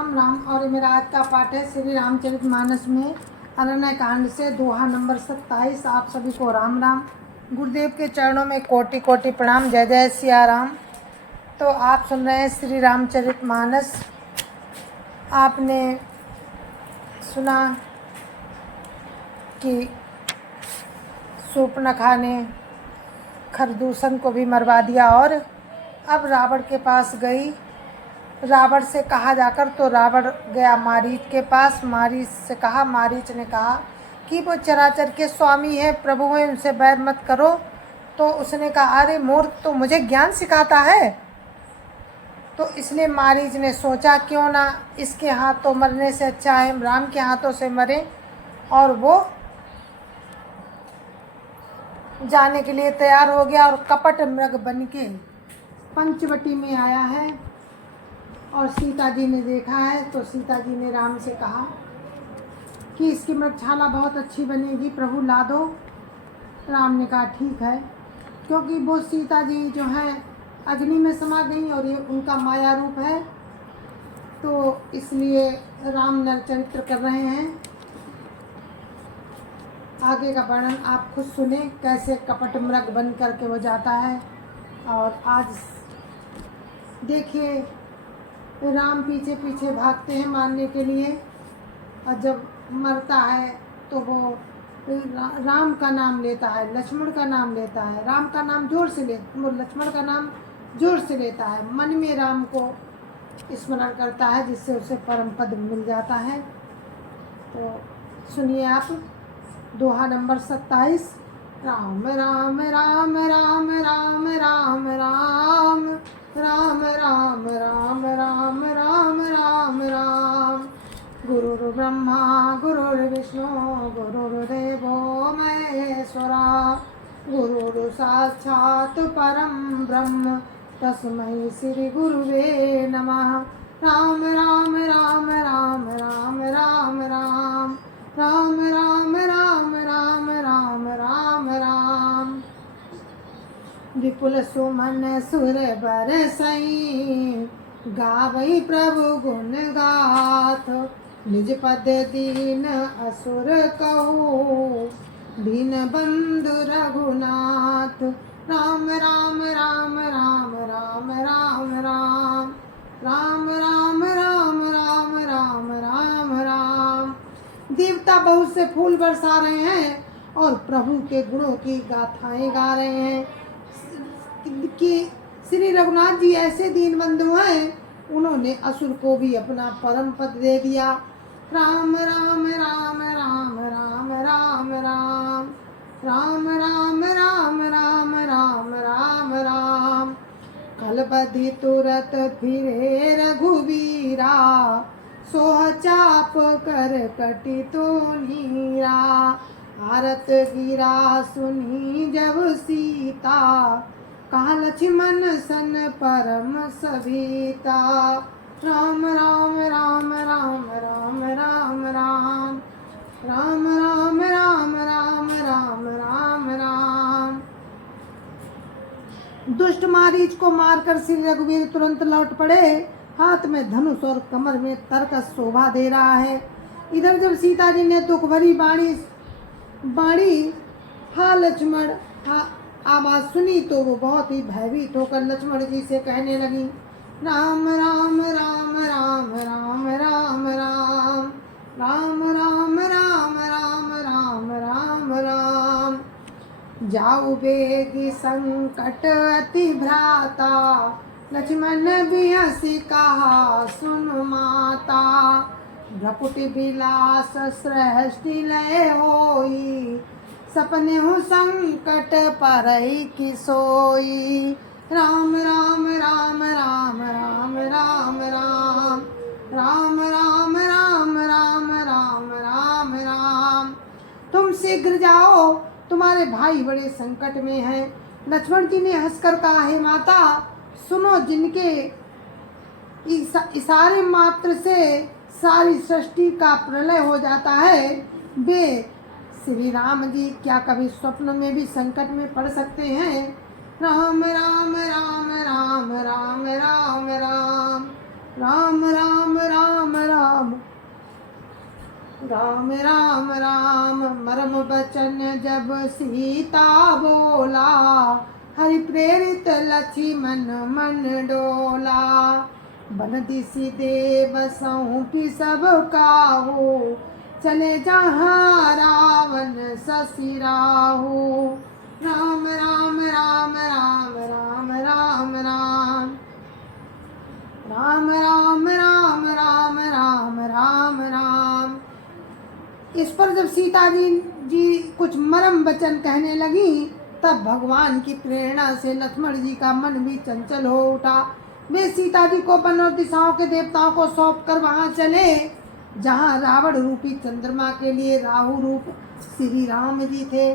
राम राम। और मेरा आज का पाठ है श्री रामचरितमानस में अरण्य कांड से दोहा नंबर 27। आप सभी को राम राम। गुरुदेव के चरणों में कोटि कोटि प्रणाम। जय जय सिया राम। तो आप सुन रहे हैं श्री रामचरितमानस। आपने सुना कि शूर्पणखा ने खरदूषण को भी मरवा दिया और अब रावण के पास गई। रावण से कहा जाकर तो रावण गया मारीच के पास। मारीच से कहा, मारीच ने कहा कि वो चराचर के स्वामी है, प्रभु हैं, उनसे बैर मत करो। तो उसने कहा, अरे मूर्ख, तो मुझे ज्ञान सिखाता है। तो इसलिए मारीच ने सोचा क्यों ना इसके हाथों मरने से अच्छा है राम के हाथों से मरे। और वो जाने के लिए तैयार हो गया और कपट मृग बन के पंचवटी में आया है। और सीता जी ने देखा है तो सीता जी ने राम से कहा कि इसकी मृगशाला बहुत अच्छी बनेगी, प्रभु ला दो। राम ने कहा ठीक है, क्योंकि वो सीता जी जो हैं अग्नि में समा गई और ये उनका माया रूप है। तो इसलिए राम नरचरित्र कर रहे हैं। आगे का वर्णन आप खुद सुने, कैसे कपट मृग बन करके वो जाता है। और आज देखिए राम पीछे पीछे भागते हैं मारने के लिए, और जब मरता है तो वो राम का नाम लेता है, लक्ष्मण का नाम लेता है। राम का नाम जोर से वो लक्ष्मण का नाम जोर से लेता है, मन में राम को स्मरण करता है, जिससे उसे परम पद मिल जाता है। तो सुनिए आप दोहा नंबर 27। राम राम राम राम राम राम राम राम राम राम राम राम राम राम। गुरुर् ब्रह्मा गुरुर्विष्णु गुरुर्देवो महेश्वरा, गुरुर् साक्षात् परं ब्रह्म तस्मै श्री गुरुवे नमः। राम राम राम राम राम राम राम राम राम राम राम राम राम राम। विपुल सुमन सुर बरसई, गावई प्रभु गुण गाथ। निज पद दीन असुर कहू, दीन बंधु रघुनाथ। राम राम राम राम राम राम राम राम राम राम राम राम राम राम। देवता बहुत से फूल बरसा रहे हैं और प्रभु के गुणों की गाथाएं गा रहे हैं कि श्री रघुनाथ जी ऐसे दीनबंधु हैं, उन्होंने असुर को भी अपना परम पद दे दिया। राम राम राम राम राम राम राम राम राम राम राम राम राम राम। कल बधि तुरत फिरे रघुवीरा, सोह चाप कर कटी तो नीरा। आरत गिरा सुनी जब सीता, कहा लक्ष्मण सन परम सविता। राम राम राम राम राम राम राम राम राम राम राम राम राम राम। दुष्ट मारीच को मारकर श्री रघुवीर तुरंत लौट पड़े। हाथ में धनुष और कमर में तरकस शोभा दे रहा है। इधर जब सीता जी ने दुख भरी बाणी हा लक्ष्मण आवाज सुनी तो वो बहुत ही भयभीत होकर लक्ष्मण जी से कहने लगी, राम राम राम राम राम राम राम राम राम राम राम राम राम राम। जाऊ बेगी संकट अति भ्राता, लक्ष्मण बिहसी कहा सुन माता। भ्रकुटि विलास सृष्टि लय होई, सपने हूँ संकट परई की सोई। राम राम राम राम राम राम राम राम राम राम राम राम राम राम। तुम शीघ्र जाओ, तुम्हारे भाई बड़े संकट में हैं। लक्ष्मण जी ने हंसकर कहा, हे माता सुनो, जिनके इशारे मात्र से सारी सृष्टि का प्रलय हो जाता है, वे श्री राम जी क्या कभी स्वप्न में भी संकट में पड़ सकते हैं। राम राम राम राम राम राम राम राम राम राम राम राम राम मरम बचन जब सीता बोला, हरि प्रेरित लक्ष्मण मन डोला। बन दिसि देव सौंपी सब काहू, चले जहाँ रावण ससिराहू। राम राम राम राम राम राम राम राम राम राम राम राम राम राम। इस पर जब सीता जी कुछ मरम वचन कहने लगी, तब भगवान की प्रेरणा से लक्ष्मण जी का मन भी चंचल हो उठा। वे सीता जी को वन और दिशाओं के देवताओं को सौंप कर वहां चले जहां रावण रूपी चंद्रमा के लिए राहु रूप श्री राम जी थे।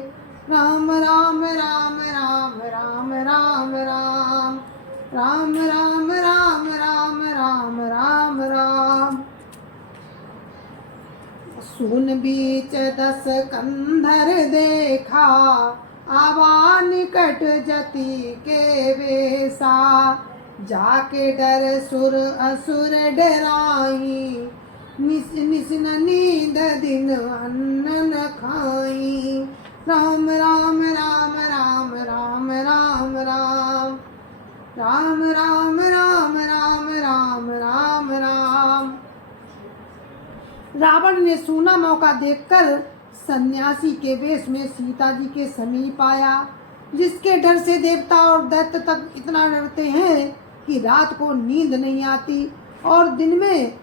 राम राम राम राम राम राम राम राम राम राम राम राम राम राम। सुन बीच दस कंधर देखा, आवा निकट जति के वेसा। जाके डर सुर असुर डराई, निस निस न नींद दिन अन्न न खाई। राम राम राम राम राम राम राम राम राम राम राम राम राम राम। रावण ने सूना मौका देखकर सन्यासी के वेश में सीता जी के समीप आया, जिसके डर से देवता और दैत्य तक इतना डरते हैं कि रात को नींद नहीं आती और दिन में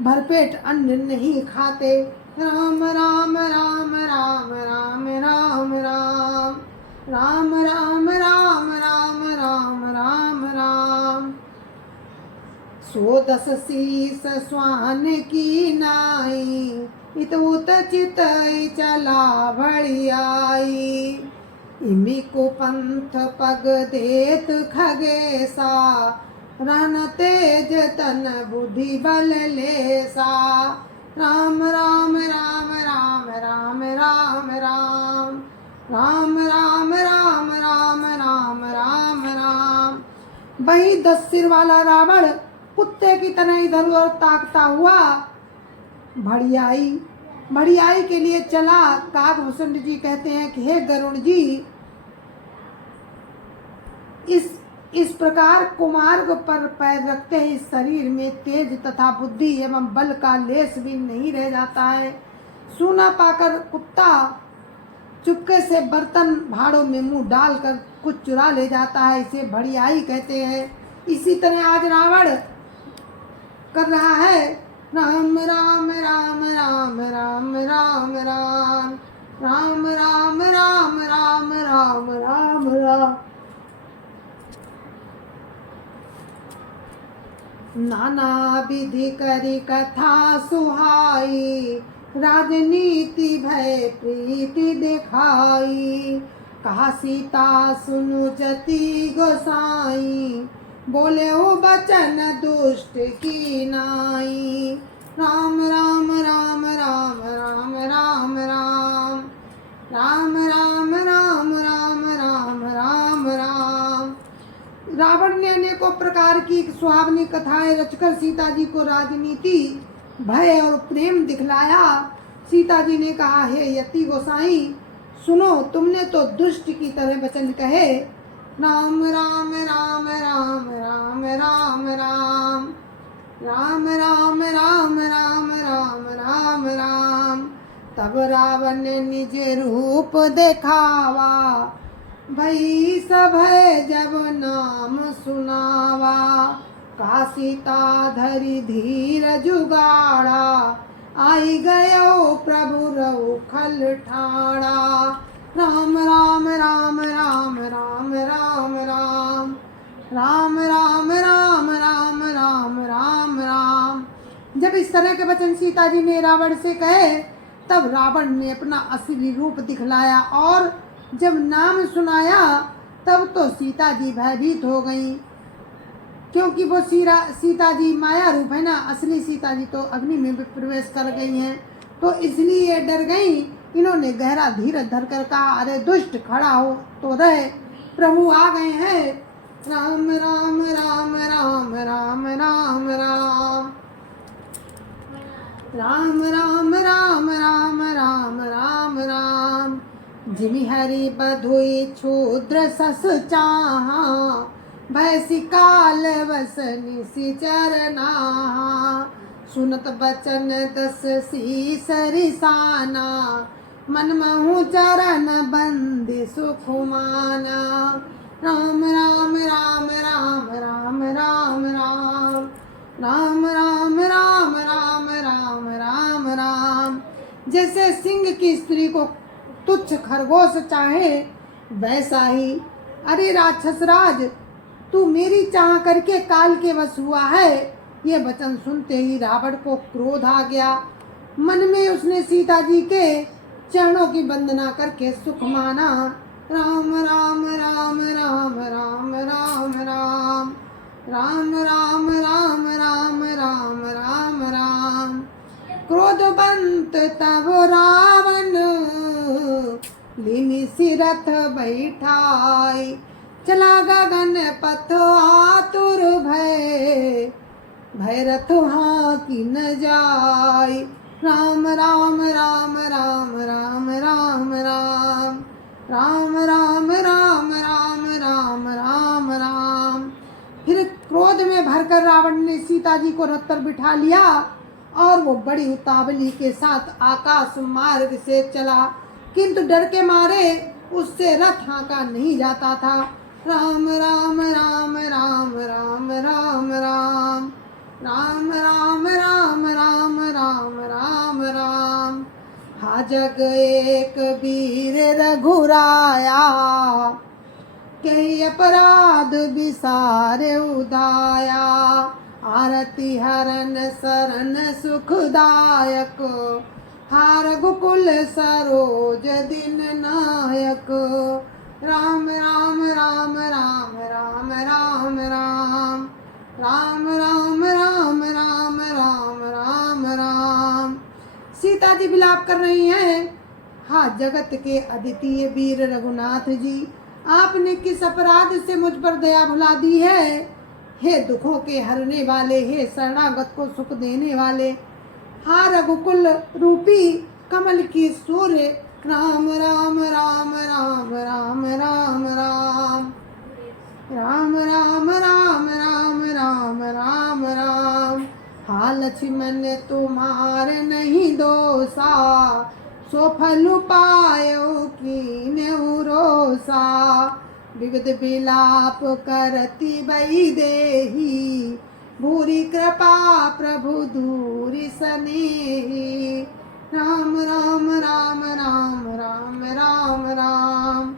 भरपेट अन्न नहीं खाते। राम राम राम राम राम राम राम राम राम राम राम राम राम राम। सो दस शीस स्वान की नाई, इत उत चित चला भड़ियाई। इमी को पंथ पग देत खगेसा, रन तेज तन बुद्धि बल लेसा। राम राम राम राम राम राम राम राम राम राम राम राम राम राम। वही 10 सिर वाला रावण कुत्ते की तरह इधर उधर ताकता हुआ भड़ियाई के लिए चला। काकभूषण जी कहते हैं कि हे गरुड़ जी, इस प्रकार कुमार्ग पर पैर रखते ही शरीर में तेज तथा बुद्धि एवं बल का लेश भी नहीं रह जाता है। सूना पाकर कुत्ता चुपके से बर्तन भाड़ों में मुंह डालकर कुछ चुरा ले जाता है, इसे भड़ियाई कहते हैं। इसी तरह आज रावण कर रहा है। राम राम राम राम राम राम राम राम राम राम राम राम राम राम। नाना विधि करी कथा सुहाई, राजनीति भय प्रीति दिखाई। कहा सीता सुनु जति गोसाई, बोले ओ बचन दुष्ट की नाई। राम राम राम राम राम राम राम राम राम राम राम राम राम राम। रावण ने अनेकों प्रकार की सुहावनी कथाएं रचकर सीता जी को राजनीति भय और प्रेम दिखलाया। सीता जी ने कहा, हे यति गोसाई सुनो, तुमने तो दुष्ट की तरह वचन कहे। राम राम राम राम राम राम राम राम राम राम राम राम राम राम। तब रावण ने निज रूप दिखावा, भई सब जब नाम सुनावा। का सीता धरि धीर जुगाड़ा, आई गयो प्रभु रऊ खल ठाड़ा। राम राम राम राम राम राम राम राम राम राम राम राम राम राम। जब इस तरह के वचन सीता जी ने रावण से कहे, तब रावण ने अपना असली रूप दिखलाया और जब नाम सुनाया तब तो सीता जी भयभीत हो गईं, क्योंकि वो सीता जी माया रूप है ना। असली सीता जी तो अग्नि में भी प्रवेश कर गई हैं, तो इसलिए डर गई। इन्होंने गहरा धीरज धरकर कहा, अरे दुष्ट खड़ा हो तो रहे, प्रभु आ गए हैं। राम राम राम राम राम राम राम राम राम राम राम राम राम राम। जिमि हरि बधुई क्षुद्र सस चाहा, भैसी काल वस निशिचर नाहा। सुनत बचन दस शीस रिसाना, मन महु चरण बंदी सुख माना। राम राम राम राम राम राम राम, राम राम राम राम राम राम राम। जैसे सिंह की स्त्री को तुच्छ खरगोश चाहे, वैसा ही अरे राक्षस राज, तू मेरी चाह करके काल के वश हुआ है। ये वचन सुनते ही रावण को क्रोध आ गया। मन में उसने सीता जी के चरणों की वंदना करके सुख माना। राम राम राम राम राम राम राम, राम राम राम राम राम राम राम। क्रोधवंत तब रावण, लीनी सिरथ बैठाई। चला गगन पथ आतुर भय, भैरथ हाकि न जाय। राम राम राम राम राम राम राम, राम राम राम राम राम राम राम। फिर क्रोध में भरकर रावण ने सीता जी को रथ पर बिठा लिया और वो बड़ी उतावली के साथ आकाश मार्ग से चला, किंतु डर के मारे उससे रथ हाँका नहीं जाता था। राम राम राम राम राम राम राम, राम राम राम राम राम राम राम। हा जग एक वीर रघुराया, कई अपराध विसारे उदाया। आरती हरन शरण सुखदायक, हार रघुकुल सरोज दिन नायक। राम राम राम राम राम राम राम, राम राम राम राम राम राम राम। सीता जी विलाप कर रही हैं। हाँ जगत के अद्वितीय वीर रघुनाथ जी, आपने किस अपराध से मुझ पर दया भुला दी है। हे दुखों के हरने वाले, हे शरणागत को सुख देने वाले, हा रघुकुल रूपी कमल की सूर्य। राम राम राम राम राम राम राम, राम राम राम राम राम राम राम। हा लक्ष्मण तुम्हार नहीं दोषा, सो फल पायो कीन्हु रोषा। विविध विलाप करती बई देही, भूरी कृपा प्रभु दूरी सनेही। राम राम राम राम राम राम राम,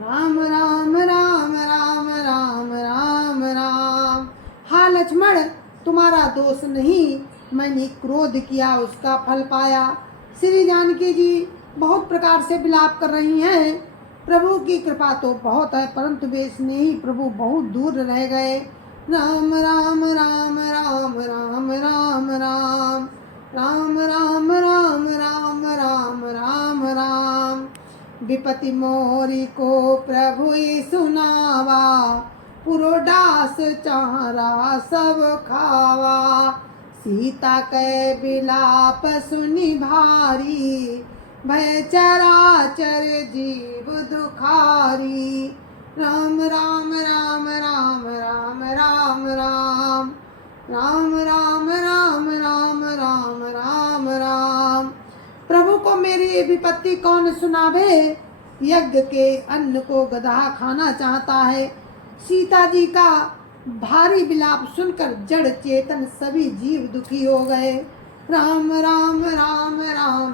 राम राम राम राम राम राम राम। हा लक्ष्मण तुम्हारा दोष नहीं, मैंने क्रोध किया उसका फल पाया। श्री जानकी जी बहुत प्रकार से विलाप कर रही हैं। प्रभु की कृपा तो बहुत है, परंतु वे स्नेही प्रभु बहुत दूर रह गए। राम राम राम राम राम राम राम, राम राम राम राम राम राम राम। विपति मोरी को प्रभु सुनावा, पुरोडास चारा सब खावा। सीता के विलाप सुनि भारी, भय चराचर जीव दुखारी। राम राम राम राम राम राम राम, राम राम राम राम राम राम राम। प्रभु को मेरी विपत्ति कौन सुनावे, यज्ञ के अन्न को गधा खाना चाहता है। सीता जी का भारी विलाप सुनकर जड़ चेतन सभी जीव दुखी हो गए। राम राम राम राम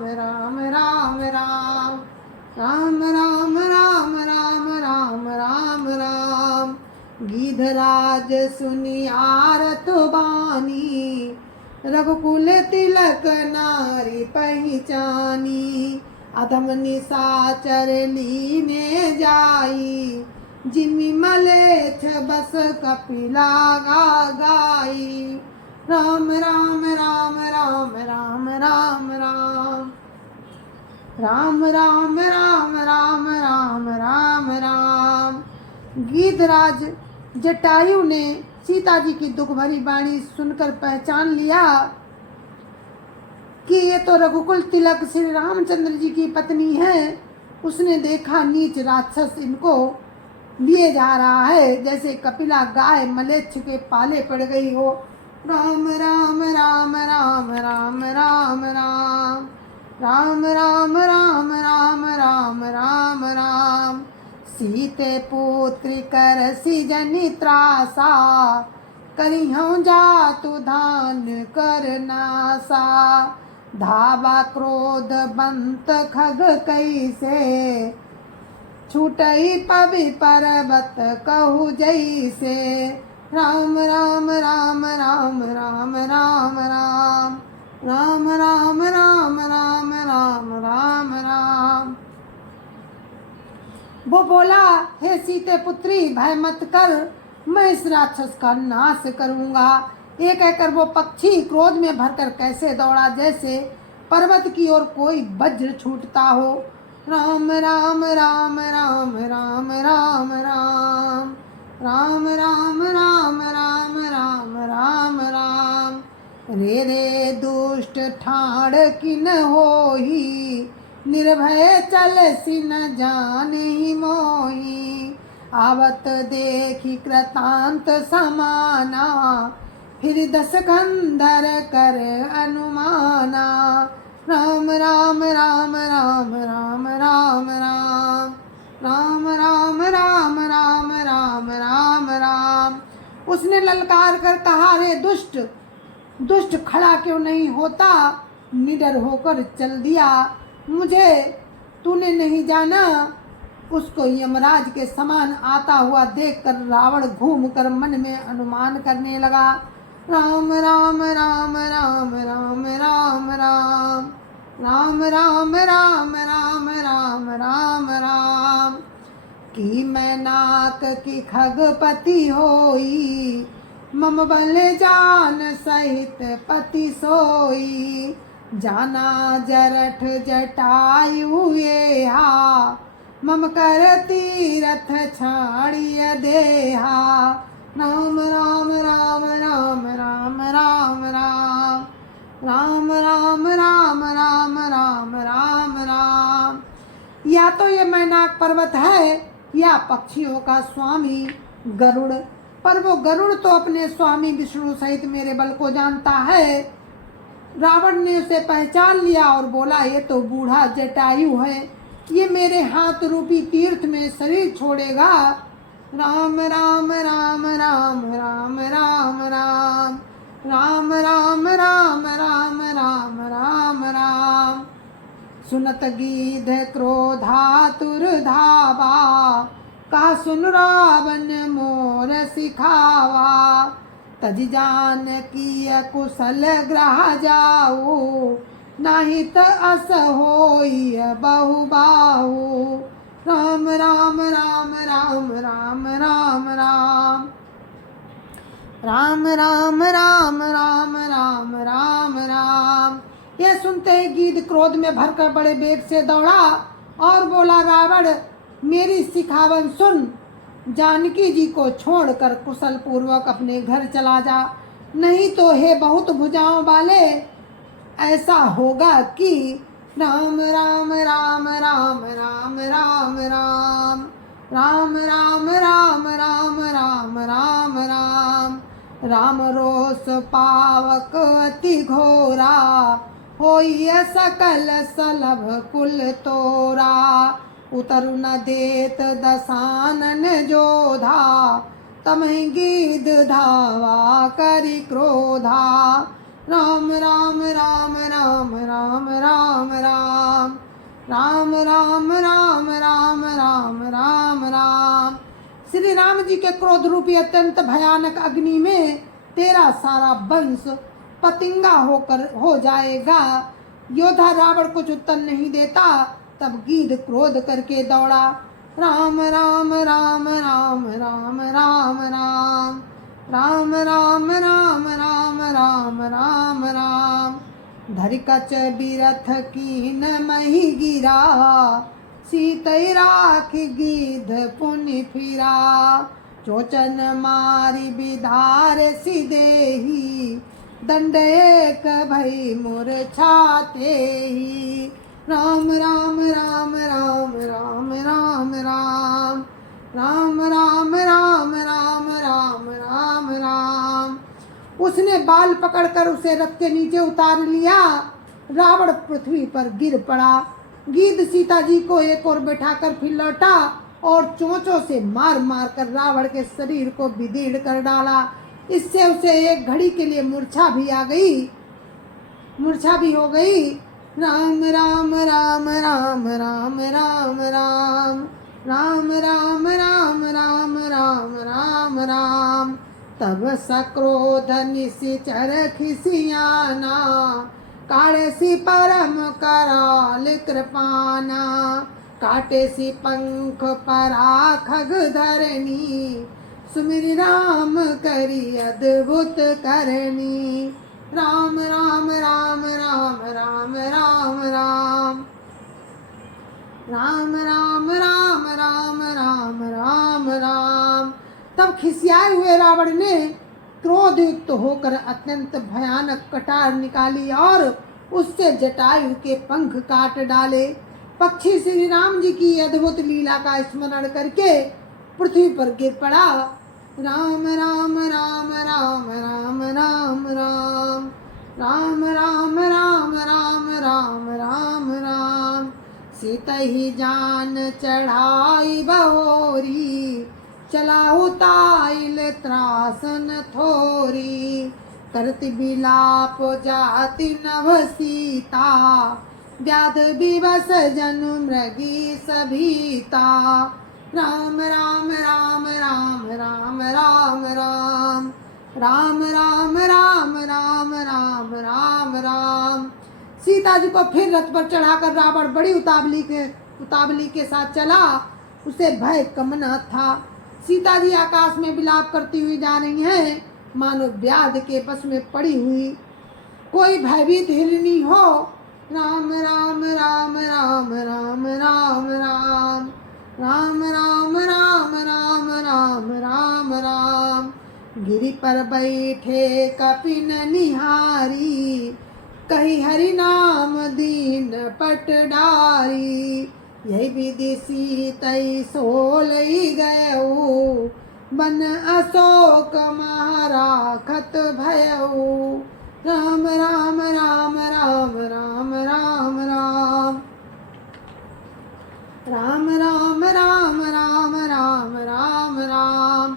राम राम राम, राम राम राम राम राम राम राम। गिधराज सुनी आरत बानी, रघुकुल तिलक नारी पहचानी। अधम निशाचर लीने जाई, जिमि मलेच्छ बस कपिला गाई। राम राम राम राम राम राम राम, राम राम राम राम राम राम राम। गिधराज जटायु ने सीता जी की दुख भरी वाणी सुनकर पहचान लिया कि ये तो रघुकुल तिलक श्री रामचंद्र जी की पत्नी है। उसने देखा नीच राक्षस इनको लिए जा रहा है, जैसे कपिला गाय मलेच्छ के पाले पड़ गई हो। राम राम राम राम राम राम राम राम राम राम राम राम राम राम। सीते पुत्री कर सिजनि त्रासा, करिहूँ जातु धान कर नासा। धावा क्रोध बंत खग कैसे, छूटई पवि पर्वत कहु जैसे। राम राम राम राम राम राम राम राम राम राम राम राम राम राम। वो बोला, हे सीते पुत्री भय मत कर, मैं इस राक्षस का नाश करूंगा। ये कहकर वो पक्षी क्रोध में भरकर कैसे दौड़ा, जैसे पर्वत की ओर कोई वज्र छूटता हो। राम राम राम राम राम राम राम राम राम राम राम राम राम राम। रे रे दुष्ट ठाड़ किन होई, निर्भय चल सिन जान ही मोही। आवत देखी कृतांत समाना, फिर दस खंडर कर अनुमाना। राम राम राम राम राम राम राम राम राम राम राम राम राम राम। उसने ललकार कर कहा, रे दुष्ट दुष्ट खड़ा क्यों नहीं होता, निडर होकर चल दिया। मुझे तूने नहीं जाना। उसको यमराज के समान आता हुआ देखकर रावण घूमकर मन में अनुमान करने लगा। राम राम राम राम राम राम राम राम राम राम राम राम राम राम। कि मैं नाक की खगपति होई, मम बल जान सहित पति सोई। जाना जरठ जटायु ये हा, मम कर तीरथ छाड़िय देहा। राम राम राम राम राम राम राम राम राम राम राम राम राम राम। या तो ये मैनाक पर्वत है या पक्षियों का स्वामी गरुड़, पर वो गरुड़ तो अपने स्वामी विष्णु सहित मेरे बल को जानता है। रावण ने उसे पहचान लिया और बोला, ये तो बूढ़ा जटायु है, ये मेरे हाथ रूपी तीर्थ में शरीर छोड़ेगा। राम राम राम राम राम राम राम राम राम राम राम राम राम राम। सुनत गीध क्रोधातुर धावा, कहा सुन रावण मोर सिखावा। तज जान की कुशल ग्रह जाऊ, नहीं त अस होई बहु बाहु। राम राम राम राम राम राम राम राम राम राम राम राम राम राम। यह सुनते ही गीध क्रोध में भरकर बड़े वेग से दौड़ा और बोला, रावण मेरी सिखावन सुन, जानकी जी को छोड़कर कुशल पूर्वक अपने घर चला जा, नहीं तो हे बहुत भुजाओं वाले ऐसा होगा कि राम राम राम राम राम राम राम राम राम राम राम राम राम राम। राम रोष पावक अति घोरा, होई सकल सलभ कुल तोरा। उतरु न देत दसानन जोधा, तमहि गीध धावा करि क्रोधा। राम राम राम राम राम राम राम राम राम राम राम राम राम राम। श्री राम जी के क्रोध रूपी अत्यंत भयानक अग्नि में तेरा सारा वंश पतिंगा होकर हो जाएगा। योद्धा रावण कुछ उत्तर नहीं देता, तब गीध क्रोध करके दौड़ा। राम राम राम राम राम राम राम राम राम राम राम राम राम राम। धरि कच बिरथ कीन मही गिरा, सीतै राख गीध पुनि फिरा। चोचन मारी बिधार सिदेही, दंड एक भई मूर्छाते ही। राम राम राम राम राम राम राम राम राम राम राम राम राम राम। उसने बाल पकड़कर उसे रथ के नीचे उतार लिया। रावण पृथ्वी पर गिर पड़ा। गिद्ध सीता जी को एक ओर बैठाकर फिर लौटा और चोंचों से मार मार कर रावण के शरीर को बिधेड़ कर डाला। इससे उसे एक घड़ी के लिए मूर्छा भी हो गई। राम राम राम राम राम राम राम राम राम राम राम राम राम राम। तब सक्रोध निशिचर खिसियाना, काढ़े सी परम कराल कृपाना। काटे सी पंख परा खग धरनी, सुमिर राम करी अद्भुत करनी। राम राम राम राम राम राम राम राम राम राम राम राम राम राम। तब खिसियाए हुए रावण ने क्रोधयुक्त होकर अत्यंत भयानक कटार निकाली और उससे जटायु के पंख काट डाले। पक्षी श्री राम जी की अद्भुत लीला का स्मरण करके पृथ्वी पर गिर पड़ा। राम राम राम राम राम राम राम राम राम राम राम राम राम राम। सीता ही जान चढ़ाई बहोरी, चला उताइल त्रासन थोरी। करति बिलाप जाति नभ सीता, व्याध विवश जनु मृगी सभीता। राम राम राम राम राम राम राम राम राम राम राम राम राम राम। सीता जी को फिर रथ पर चढ़ाकर रावण बड़ी उतावली के साथ चला। उसे भय कम न था। सीता जी आकाश में विलाप करती हुई जा रही हैं, मानो व्याध के बस में पड़ी हुई कोई भयभीत हिरनी हो। राम राम राम राम राम राम राम राम राम राम राम राम राम राम। गिरि पर बैठे कपिन निहारी, कही हरि नाम दीन पटडारी। यही विधि सीतई सोलई गयऊ, बन अशोक महाराखत भयऊ। राम राम राम राम राम राम राम राम राम राम राम राम राम राम।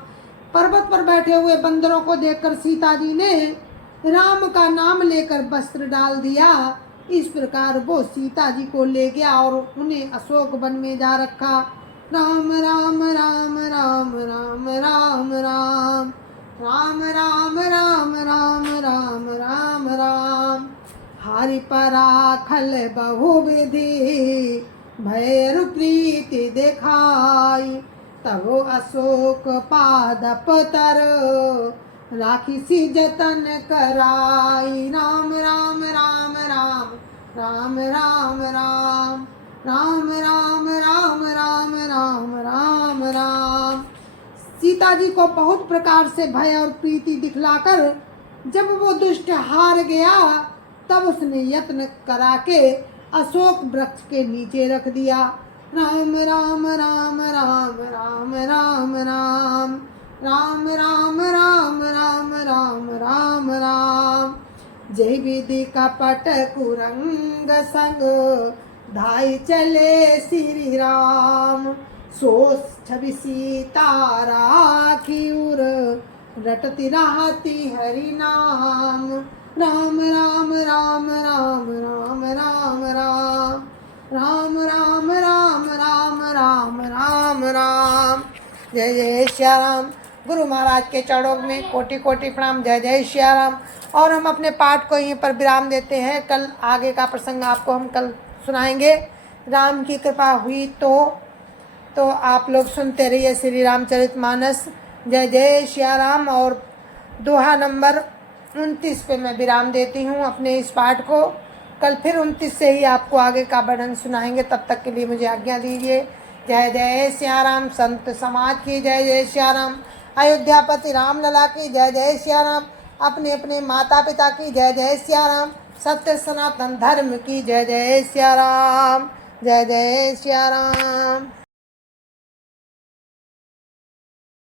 पर्वत पर बैठे हुए बंदरों को देखकर सीता जी ने राम का नाम लेकर वस्त्र डाल दिया। इस प्रकार वो सीता जी को ले गया और उन्हें अशोक वन में जा रखा। राम राम राम राम राम राम राम राम राम राम राम राम राम राम। हरि पराखल बहुविधि, भैरु प्रीति देखाई। तब अशोक पादप तर, राखी सी जतन कराई। राम राम राम राम राम राम राम राम राम राम राम राम राम राम। सीता जी को बहुत प्रकार से भय और प्रीति दिखलाकर जब वो दुष्ट हार गया, तब उसने यत्न करा के अशोक वृक्ष के नीचे रख दिया। राम राम राम राम राम राम राम राम राम राम राम राम राम राम। जय विधि कपट कुरंग संग, धाई चले श्री राम। सो छवि सीता राखी उर, रटती रहती हरि नाम। राम राम राम राम राम राम राम राम राम राम राम राम राम राम। जय जय श्या राम। गुरु महाराज के चरणों में कोटि कोटि प्रणाम। जय जय श्या राम। और हम अपने पाठ को यहीं पर विराम देते हैं। कल आगे का प्रसंग आपको हम कल सुनाएंगे। राम की कृपा हुई तो आप लोग सुनते रहिए श्री रामचरितमानस। जय जय श्या राम। और दोहा नंबर 29 पे मैं विराम देती हूँ अपने इस पाठ को। कल फिर 29 से ही आपको आगे का वर्णन सुनाएंगे। तब तक के लिए मुझे आज्ञा दीजिए। जय जय श्या राम। संत समाज की जय जय श्या राम। अयोध्यापति राम लला की जय जय श्या राम। अपने अपने माता पिता की जय जय सिया राम। सत्य सनातन धर्म की जय जय सिया राम। जय जय सिया राम।